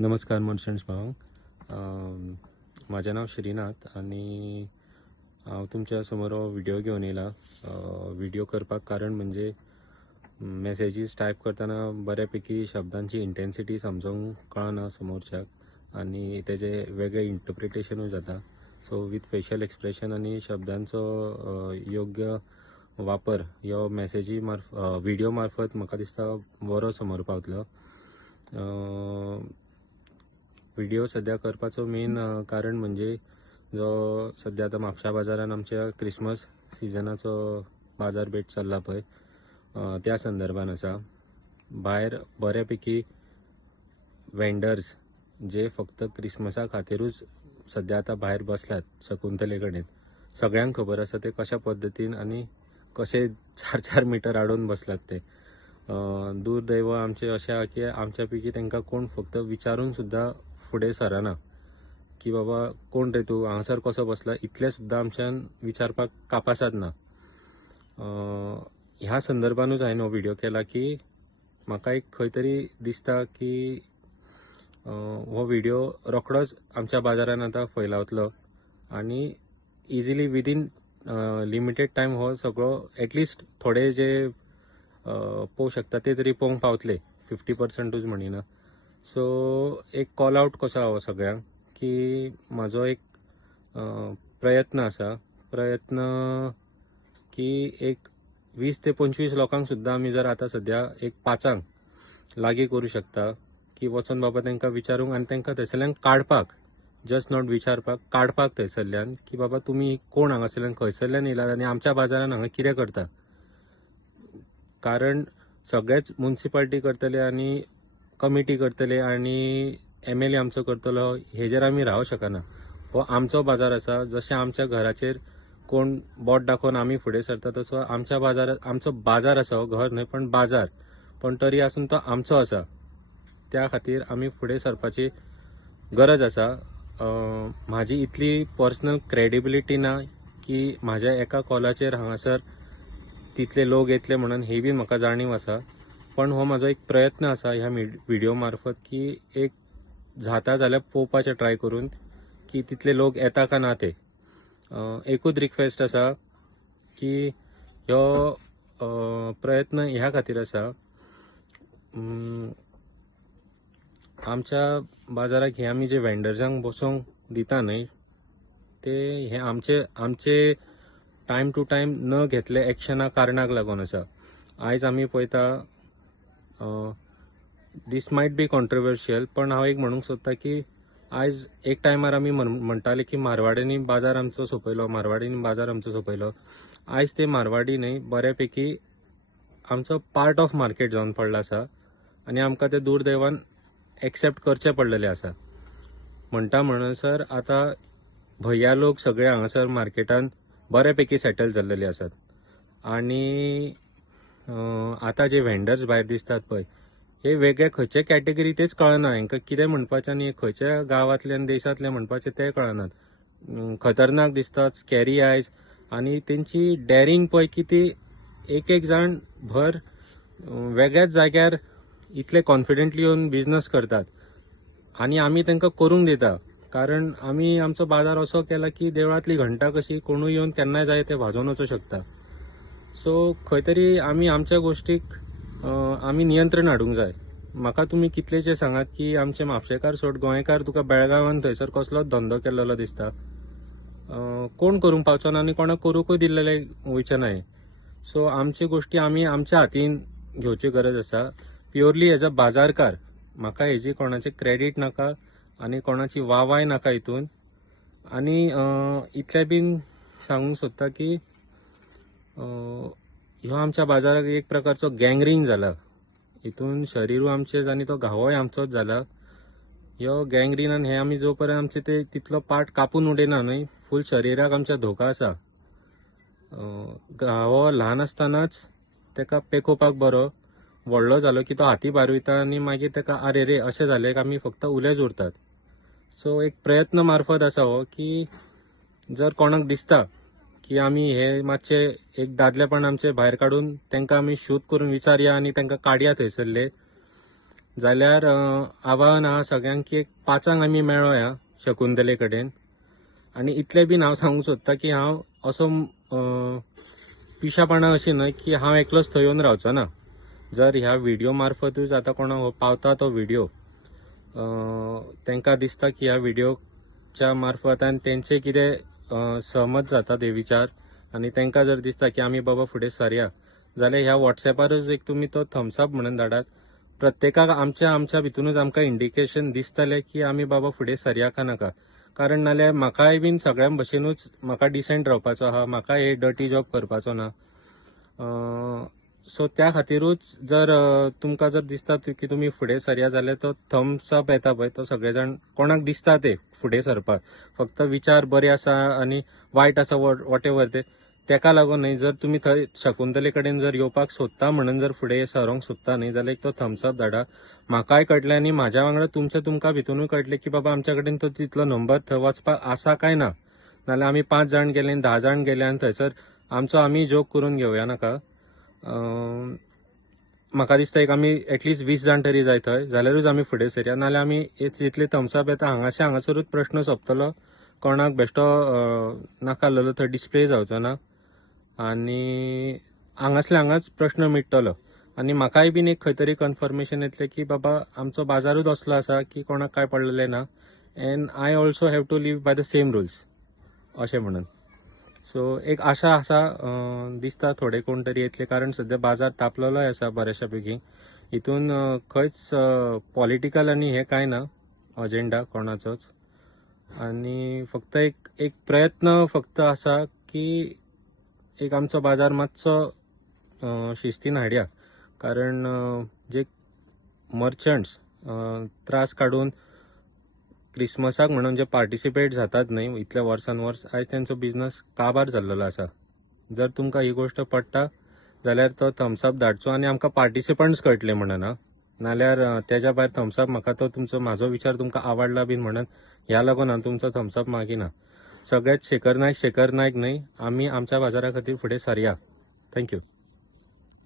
नमस्कार मर्चंट्स भाव. माझे नाव श्रीनाथ आणि हांव तुमच्या समोर व्हिडिओ घेवन येयला. व्हिडिओ करपाक कारण म्हणजे मेसेजीस टायप करतना बऱ्यापैकी शब्दांची इंटेन्सिटी समजूंक कळना समोरच्याक आणि तेजे वेगळे इंटरप्रिटेशनूय जाता. सो विथ फेशियल एक्सप्रेशन आणि शब्दांचो योग्य वापर ह्यो मेसेजी व्हिडिओ मार्फत म्हाका दिसता बरो समोर पावतलो. व्हिडिओ सध्या करपाचो मेन कारण म्हणजे जो सध्या आता म्हापशा बाजारान आमच्या क्रिसमस सिजनाचो बाजारपेठ चल्ला पळय, त्या संदर्भान आसा. भायर बऱ्यापैकी वेंडर्स जे फक्त क्रिसमसा खातीरूच सध्या आता भायर बसल्यात शकुंतले कडेन. सगळ्यांक खबर आसा ते कशा पद्दतीन आणि कशे 4-4 मीटर आडून बसल्यात ते. दुर्दैव आमचे अशें आहा की आमच्या पैकी तांकां कोण फक्त विचारून सुद्धा फुडें सरना की बाबा कोण रे तूं, हांगासर कसो बसला, इतले सुद्धा आमच्यान विचारपाक कापासात ना. ह्या संदर्भानूच हांवें हो व्हिडिओ केला की म्हाका एक खंय तरी दिसता की हो व्हिडिओ रोखडोच आमच्या बाजारान आता फैलावतलो आणि इजिली विदीन लिमिटेड टायम हो सगळो एटलिस्ट थोडे जे पळोवंक शकता ते तरी पळोवंक पावतले. 50%च म्हणिना. सो एक कॉल आउट कसो हो सगळ्यांक की म्हाजो एक प्रयत्न आसा की एक 20 ते 25 लोकांक सुद्धा आमी जर आता सध्या एक 5 लागीं करू शकता की वचून बाबा तांकां विचारूंक आनी तांकां थंयसरल्यान काडपाक, जस्ट नॉट विचारपाक, काडपाक थंयसरल्यान की बाबा तुमी कोण हांगासरल्यान खंयसरल्यान येयलात आनी आमच्या बाजारान हांगा कितें करता. कारण सगळेच म्युनिसिपालिटी करतले आनी कमिटी करतले आणि MLA आमचो करतलो हेजेर आमी रावूं शकना. हो आमचो बाजार आसा. जशें आमच्या घराचेर कोण बोट दाखोवन आमी फुडें सरता तसो आमच्या बाजारात आमचो बाजार आसा. हो घर न्हय पण बाजार, पण तरी आसून तो आमचो आसा. त्या खातीर आमी फुडें सरपाची गरज आसा. म्हाजी इतली पर्सनल क्रेडिबिलिटी ना की म्हाज्या एका कॉलाचेर हांगासर तितले लोक येतले म्हणून ही बी म्हाका जाणीव आसा. पण हो म्हाजो एक प्रयत्न आसा ह्या व्हिडिओ मार्फत की एक जाता जाल्यार पळोवपाचें ट्राय करून की तितले लोक येता का ना ते. एकूच रिक्वेस्ट आसा की ह्यो प्रयत्न ह्या खातीर आसा, आमच्या बाजाराक हे आमी जे वेंडर्सांक बसोवंक दिता न्हय ते हे आमचे टायम टू टायम न घेतले एक्शना कारणाक लागून आसा. आयज आमी पळयता, दीस मायट बी कॉन्ट्रोवर्शियल, पण हांव एक म्हणूंक सोदता की आयज एक टायमार आमी म्हणटाले की मारवाड्यांनी बाजार आमचो सोंपयलो. आयज ते मारवाडी न्हय, बऱ्यापैकी आमचो पार्ट ऑफ मार्केट जावन पडला आसा आनी आमकां ते दुर्दैवान एक्सेप्ट करचे पडलेले आसा. म्हणटा म्हणसर आता भैया लोक सगळे हांगासर मार्केटान बऱ्यापैकी सेटल जाल्लेले आसात आणि आता जे वेंडर्स भायर दिसतात पळय हे वेगळे खंयचे कॅटेगरी तेच कळना. हांकां कितें म्हणपाचें आनी खंयच्या गांवांतले आनी देशांतले म्हणपाचें ते कळनात. खतरनाक दिसतात, स्कॅरी आयज, आणि तेंची डॅरिंग पळय की ती एक जाण भर वेगळ्याच जाग्यार इतले कॉन्फिडेंटली येवन बिझनस करतात आणि आमी तांकां करूंक दिता. कारण आमी आमचो बाजार असो केला की देवळांतली घंटा कशी कोणूय येवन केन्नाय जाय ते वाजोवन वचूं शकता. सो खंय तरी आमी आमच्या गोश्टीक आमी नियंत्रण हाडूंक जाय. म्हाका तुमी कितलेशे सांगात की आमचे म्हापशेकार सोड गोंयकार तुका बेळगांवान थंयसर कसलोच धंदो केल्लो दिसता. कोण करूंक पावचो ना आनी कोणाक करूंकूय दिल्लेले वयचे न्हय. सो आमची गोश्टी आमी आमच्या हातीन घेवची गरज आसा. प्युअरली एज अ बाजारकार म्हाका हेजी कोणाचे क्रेडीट नाका आनी कोणाची वाहवाय नाका हितून. आनी इतले बीन सांगूंक सोदता की ह्यो आमच्या बाजाराक एक प्रकारचो गँगरीन जाला. हितून शरीरूय आमचेच आनी तो घावोय आमचोच जाला. ह्यो गँगरीनान हे आमी जो पर्यंत आमचे ते तितलो पार्ट कापून उडयना न्हय, फूल शरिराक आमच्या धोका आसा. घावो ल्हान आसतनाच तेका पेकोवपाक बरो, व्हडलो जालो की तो हाती भायर वयता आनी मागीर तेका आरे रे अशें जालें की आमी फक्त उलेच उरतात. सो एक प्रयत्न मार्फत आसा हो की जर कोणाक दिसता की आमी हे मातशे एक दादलेपण आमचे भायर काडून तांकां आमी शूट करून विचारया आनी तांकां काडया थंयसरले, जाल्यार आव्हान आहा सगळ्यांक की एक 5 आमी मेळोया शकुंतले कडेन. आनी इतले बीन हांव सांगूंक सोदता की हांव असो पिशापणा अशी न्हय की हांव एकलोच थंय येवन रावचो ना. जर ह्या व्हिडिओ मार्फतूच आतां कोणाक पावता तो व्हिडिओ, तांकां दिसता की ह्या व्हिडिओच्या मार्फतान तेंचे कितें सहमत जाता ते विचार, आनी तांकां जर दिसता की आमी बाबा फुडें सरया, जाल्यार ह्या व्हॉट्सॅपारूच एक तुमी तो थम्सअप म्हणून धाडात. प्रत्येकाक आमच्या भितूनच आमकां इंडिकेशन दिसतलें की आमी बाबा फुडें सरया का नाका. कारण नाल्यार म्हाकाय बीन सगळ्यां भशेनूच म्हाका डिसेंट रावपाचो आहा, म्हाका हे डर्टी जॉब करपाचो ना. सो त्या खातीरूच जर तुमकां जर दिसता की तुमी फुडें सरया जाल्यार तो थम्सअप येता पळय तो सगळे जाण कोणाक दिसता ते फुडें सरपाक, फक्त विचार बरे आसा आनी वायट आसा वॉटेवर ते तेका लागून न्हय. जर तुमी थंय शकुंतले कडेन जर येवपाक सोदता म्हणून जर फुडें सरोंक सोदता न्हय जाल्यार एक तो थम्सअप धाडा. म्हाकाय कळटलें आनी म्हाज्या वांगडा तुमकां भितूनूय कळटलें की बाबा आमच्या कडेन तो तितलो नंबर थंय वचपाक आसा काय ना. नाल्यार आमी 5 जाण गेले 10 जाण गेले आनी थंयसर आमचो आमी जोक करून घेवया नाका. म्हाका दिसता एक आमी एटलिस्ट 20 जाण तरी जाय थंय, जाल्यारूच आमी फुडें सरया. नाल्यार आमी जितले थम्सअप येता हांगासरूच प्रश्न सोंपतलो, कोणाक बेश्टो नाकाल्लो थंय डिस्प्ले जावचो ना आनी हांगाच प्रश्न मिटतलो. आनी म्हाकाय बीन एक खंय तरी कन्फर्मेशन येतलें की बाबा आमचो बाजारूच असलो आसा की कोणाक काय पडलेलें ना, and I also have to live by the same rules अशें म्हणून. सो एक आशा आसा, दिसता थोडे कोण तरी येतले, कारण सध्या बाजार तापलेलोय आसा बऱ्याचशा पैकी. हितून खंयच पॉलिटिकल आनी हे काय ना अजेंडा कोणाचोच. आनी फक्त एक प्रयत्न फक्त आसा की एक आमचो बाजार मातसो शिस्तीन हाडया. कारण जे मर्चंट्स त्रास काडून क्रिसमसाक म्हणून जे पार्टिसिपेट जातात न्हय इतल्या वर्सान वर्स, आयज त्यांचो बिझनस काबार जाल्लो आसा. जर तुमकां ही गोष्ट पडटा जाल्यार तो थम्सअप धाडचो आनी आमकां पार्टिसिपंट्स कळटले म्हणून. नाल्यार तेज्या भायर थम्सअप म्हाका तो म्हाजो विचार तुमकां आवडला बीन म्हणून ह्या लागून हांव तुमचो थम्सअप मागिना. सगळेच शेखर नायक न्हय, आमी आमच्या बाजारा खातीर फुडें सरया. थँक्यू.